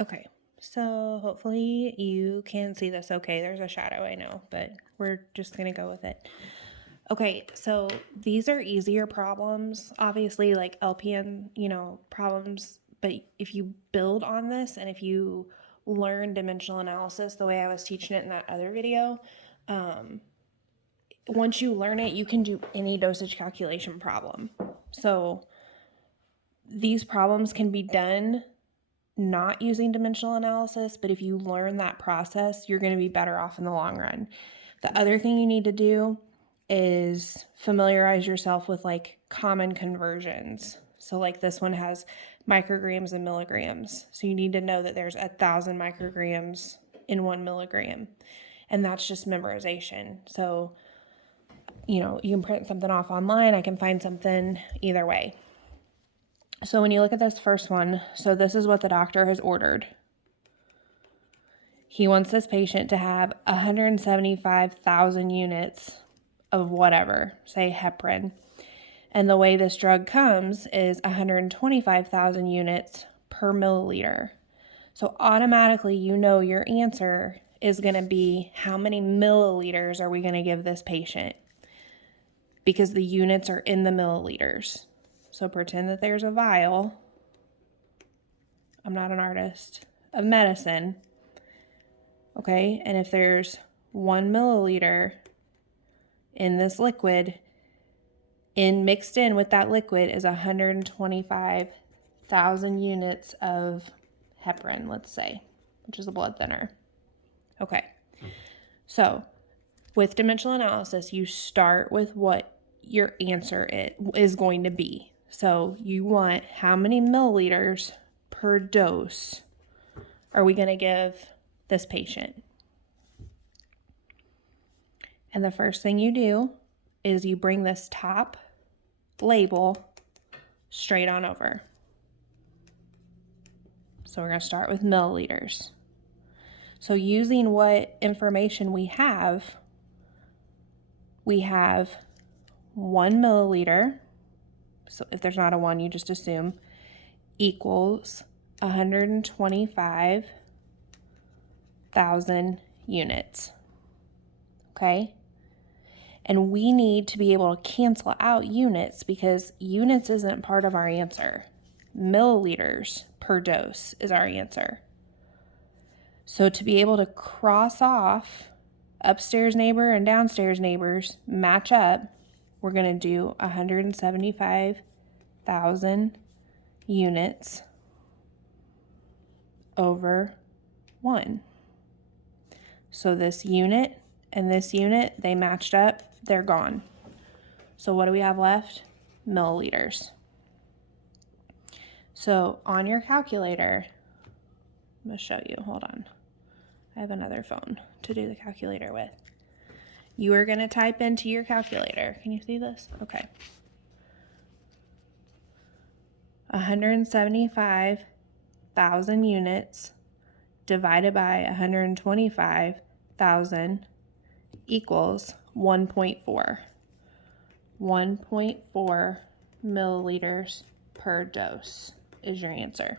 Okay, so hopefully you can see this okay. There's a shadow, I know, but we're just going to go with it. Okay, so these are easier problems, obviously, like LPN, problems, but if you build on this and if you learn dimensional analysis the way I was teaching it in that other video, once you learn it, you can do any dosage calculation problem. So these problems can be done not using dimensional analysis, but if you learn that process, you're going to be better off in the long run. The other thing you need to do is familiarize yourself with like common conversions. So like this one has micrograms and milligrams. So you need to know that there's 1,000 micrograms in 1 milligram. And that's just memorization. So, you can print something off online. I can find something either way. So when you look at this first one, so this is what the doctor has ordered. He wants this patient to have 175,000 units of whatever, say heparin. And the way this drug comes is 125,000 units per milliliter. So automatically your answer is going to be how many milliliters are we going to give this patient? Because the units are in the milliliters. So pretend that there's a vial, I'm not an artist, of medicine, okay? And if there's 1 milliliter in this liquid, mixed in with that liquid is 125,000 units of heparin, let's say, which is a blood thinner. Okay, so with dimensional analysis, you start with what your answer is going to be. So you want how many milliliters per dose are we going to give this patient? And the first thing you do is you bring this top label straight on over. So we're going to start with milliliters. So using what information we have 1 milliliter, so if there's not a 1, you just assume, equals 125,000 units, okay? And we need to be able to cancel out units because units isn't part of our answer. Milliliters per dose is our answer. So to be able to cross off upstairs neighbor and downstairs neighbors match up, we're going to do 175,000 units over 1. So this unit and this unit, they matched up, they're gone. So what do we have left? Milliliters. So on your calculator, I'm going to show you, hold on. I have another phone to do the calculator with. You are going to type into your calculator. Can you see this? Okay. 175,000 units divided by 125,000 equals 1.4. 1.4 milliliters per dose is your answer.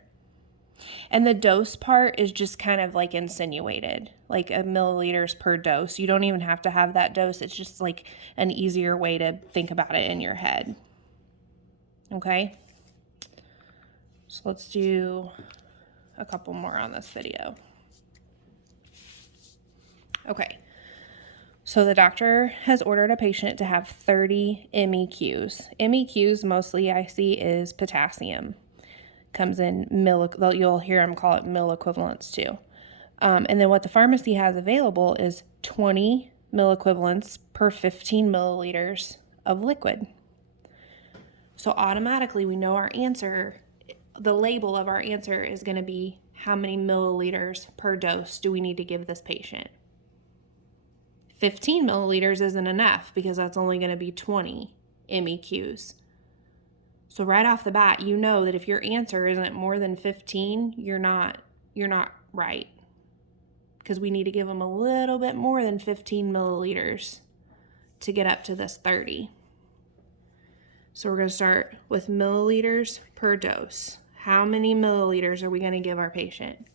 And the dose part is just kind of like insinuated, like a milliliters per dose. You don't even have to have that dose. It's just like an easier way to think about it in your head. Okay? So let's do a couple more on this video. Okay. So the doctor has ordered a patient to have 30 MEQs. MEQs mostly I see is potassium. Comes in you'll hear them call it milliequivalents too. And then what the pharmacy has available is 20 milliequivalents per 15 milliliters of liquid. So automatically we know our answer, the label of our answer is going to be how many milliliters per dose do we need to give this patient. 15 milliliters isn't enough because that's only going to be 20 MEQs. So right off the bat, you know that if your answer isn't more than 15, you're not right. Because we need to give them a little bit more than 15 milliliters to get up to this 30. So we're going to start with milliliters per dose. How many milliliters are we going to give our patient?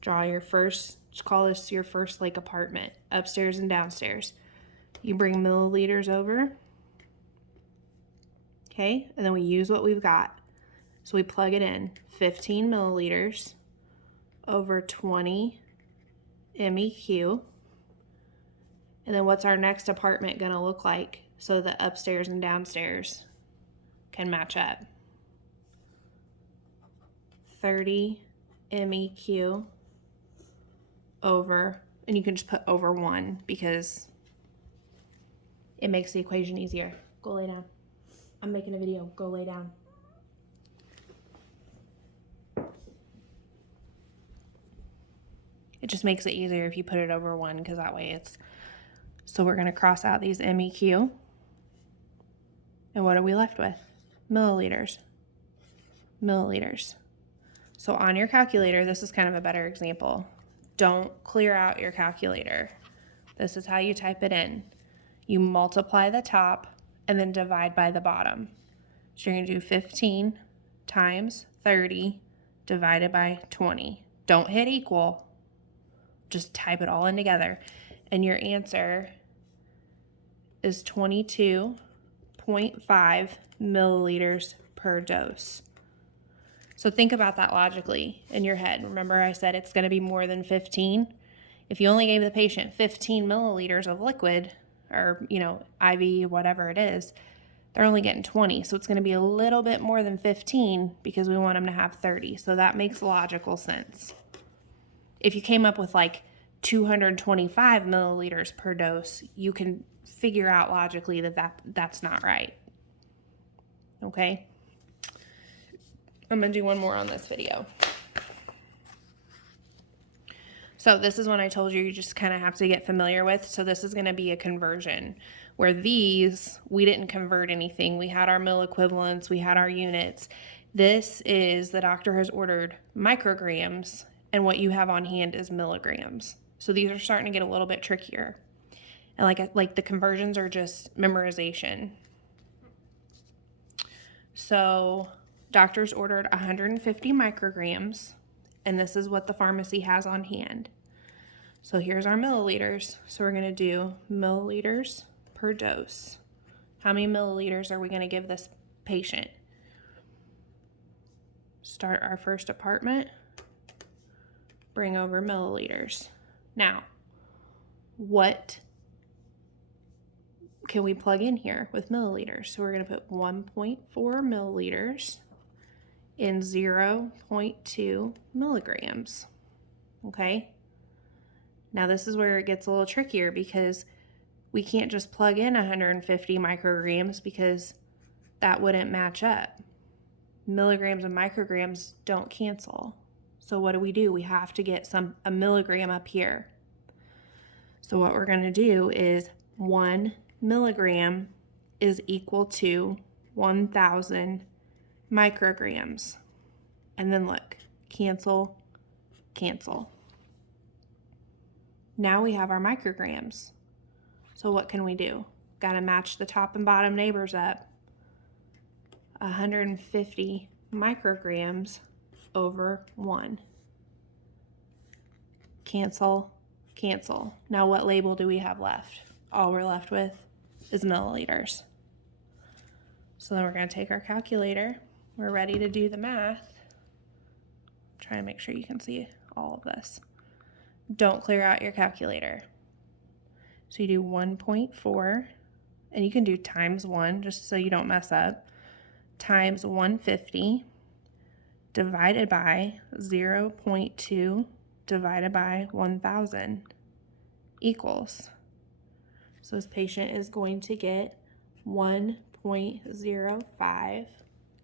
Draw your first, call this your first like apartment, upstairs and downstairs. You bring milliliters over, okay? And then we use what we've got. So we plug it in, 15 milliliters over 20 MEQ. And then what's our next apartment gonna look like so the upstairs and downstairs can match up? 30 MEQ over, and you can just put over 1 because it makes the equation easier. Go lay down. I'm making a video. Go lay down. It just makes it easier if you put it over 1 because that way it's, so we're going to cross out these MEQ. And what are we left with? Milliliters. Milliliters. So on your calculator, this is kind of a better example. Don't clear out your calculator. This is how you type it in. You multiply the top and then divide by the bottom. So you're going to do 15 times 30 divided by 20. Don't hit equal. Just type it all in together. And your answer is 22.5 milliliters per dose. So think about that logically in your head. Remember I said it's going to be more than 15? If you only gave the patient 15 milliliters of liquid or, IV, whatever it is, they're only getting 20. So it's going to be a little bit more than 15 because we want them to have 30. So that makes logical sense. If you came up with like 225 milliliters per dose, you can figure out logically that's not right. Okay? I'm going to do one more on this video. So this is one I told you just kind of have to get familiar with. So this is going to be a conversion where these, we didn't convert anything. We had our mill equivalents. We had our units. This is, the doctor has ordered micrograms and what you have on hand is milligrams. So these are starting to get a little bit trickier. And like the conversions are just memorization. So doctors ordered 150 micrograms, and this is what the pharmacy has on hand. So here's our milliliters. So we're going to do milliliters per dose. How many milliliters are we going to give this patient? Start our first apartment. Bring over milliliters. Now, what can we plug in here with milliliters? So we're going to put 1.4 milliliters in 0.2 milligrams. Okay? Now this is where it gets a little trickier because we can't just plug in 150 micrograms because that wouldn't match up. Milligrams and micrograms don't cancel. So what do? We have to get a milligram up here. So what we're going to do is 1 milligram is equal to 1,000 micrograms. And then look, cancel, cancel. Now we have our micrograms. So what can we do? Got to match the top and bottom neighbors up. 150 micrograms over 1. Cancel, cancel. Now what label do we have left? All we're left with is milliliters. So then we're going to take our calculator. We're ready to do the math. Try to make sure you can see all of this. Don't clear out your calculator. So you do 1.4, and you can do times 1 just so you don't mess up, times 150 divided by 0.2 divided by 1,000 equals. So this patient is going to get 1.05,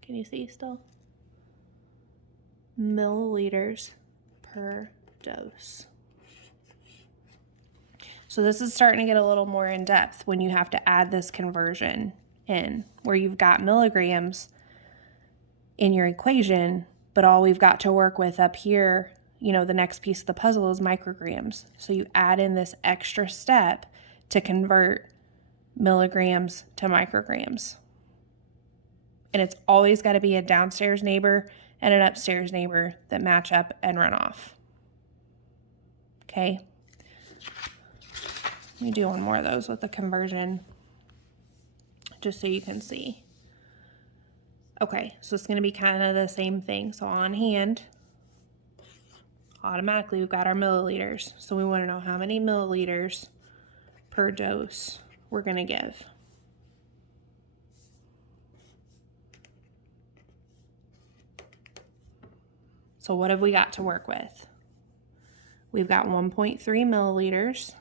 can you see still? Milliliters per dose. So this is starting to get a little more in depth when you have to add this conversion in, where you've got milligrams in your equation, but all we've got to work with up here, the next piece of the puzzle is micrograms. So you add in this extra step to convert milligrams to micrograms. And it's always got to be a downstairs neighbor and an upstairs neighbor that match up and run off. Okay. Let me do one more of those with the conversion, just so you can see. Okay, so it's going to be kind of the same thing. So on hand, automatically we've got our milliliters. So we want to know how many milliliters per dose we're going to give. So what have we got to work with? We've got 1.3 milliliters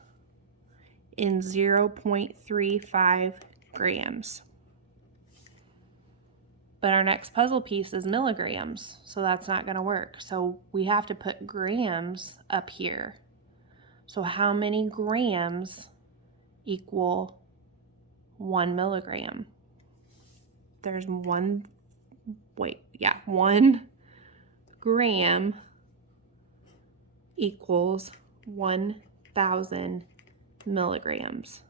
in 0.35 grams. But our next puzzle piece is milligrams, so that's not going to work. So we have to put grams up here. So how many grams equal 1 milligram? There's 1 gram equals 1,000 milligrams.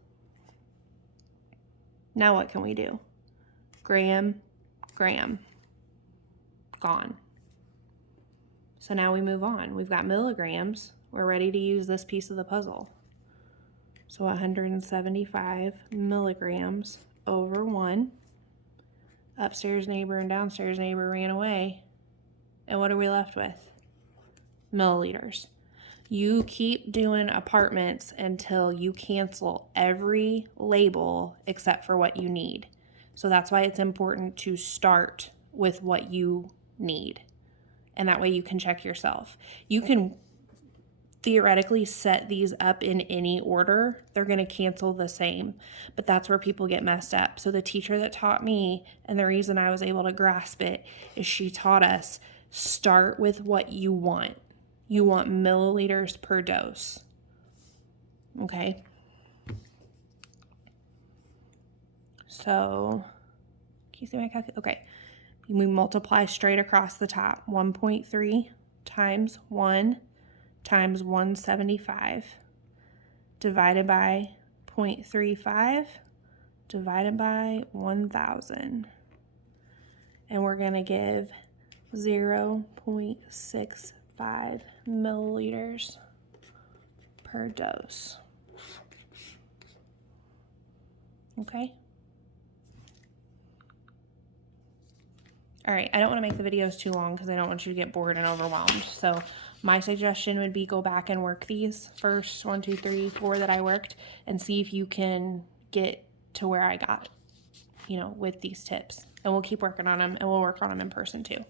Now what can we do? Gram, gram, gone. So now we move on. We've got milligrams. We're ready to use this piece of the puzzle. So 175 milligrams over 1. Upstairs neighbor and downstairs neighbor ran away. And what are we left with? Milliliters. You keep doing apartments until you cancel every label except for what you need. So that's why it's important to start with what you need. And that way you can check yourself. You can theoretically set these up in any order. They're going to cancel the same, but that's where people get messed up. So the teacher that taught me, and the reason I was able to grasp it, is she taught us start with what you want. You want milliliters per dose. Okay. So, can you see my calculator? Okay. We multiply straight across the top. 1.3 times 1 times 175 divided by 0.35 divided by 1,000. And we're going to give 0.65 milliliters per dose. Okay? All right, I don't want to make the videos too long because I don't want you to get bored and overwhelmed. So my suggestion would be go back and work these first 1, 2, 3, 4 that I worked and see if you can get to where I got, with these tips. And we'll keep working on them, and we'll work on them in person too.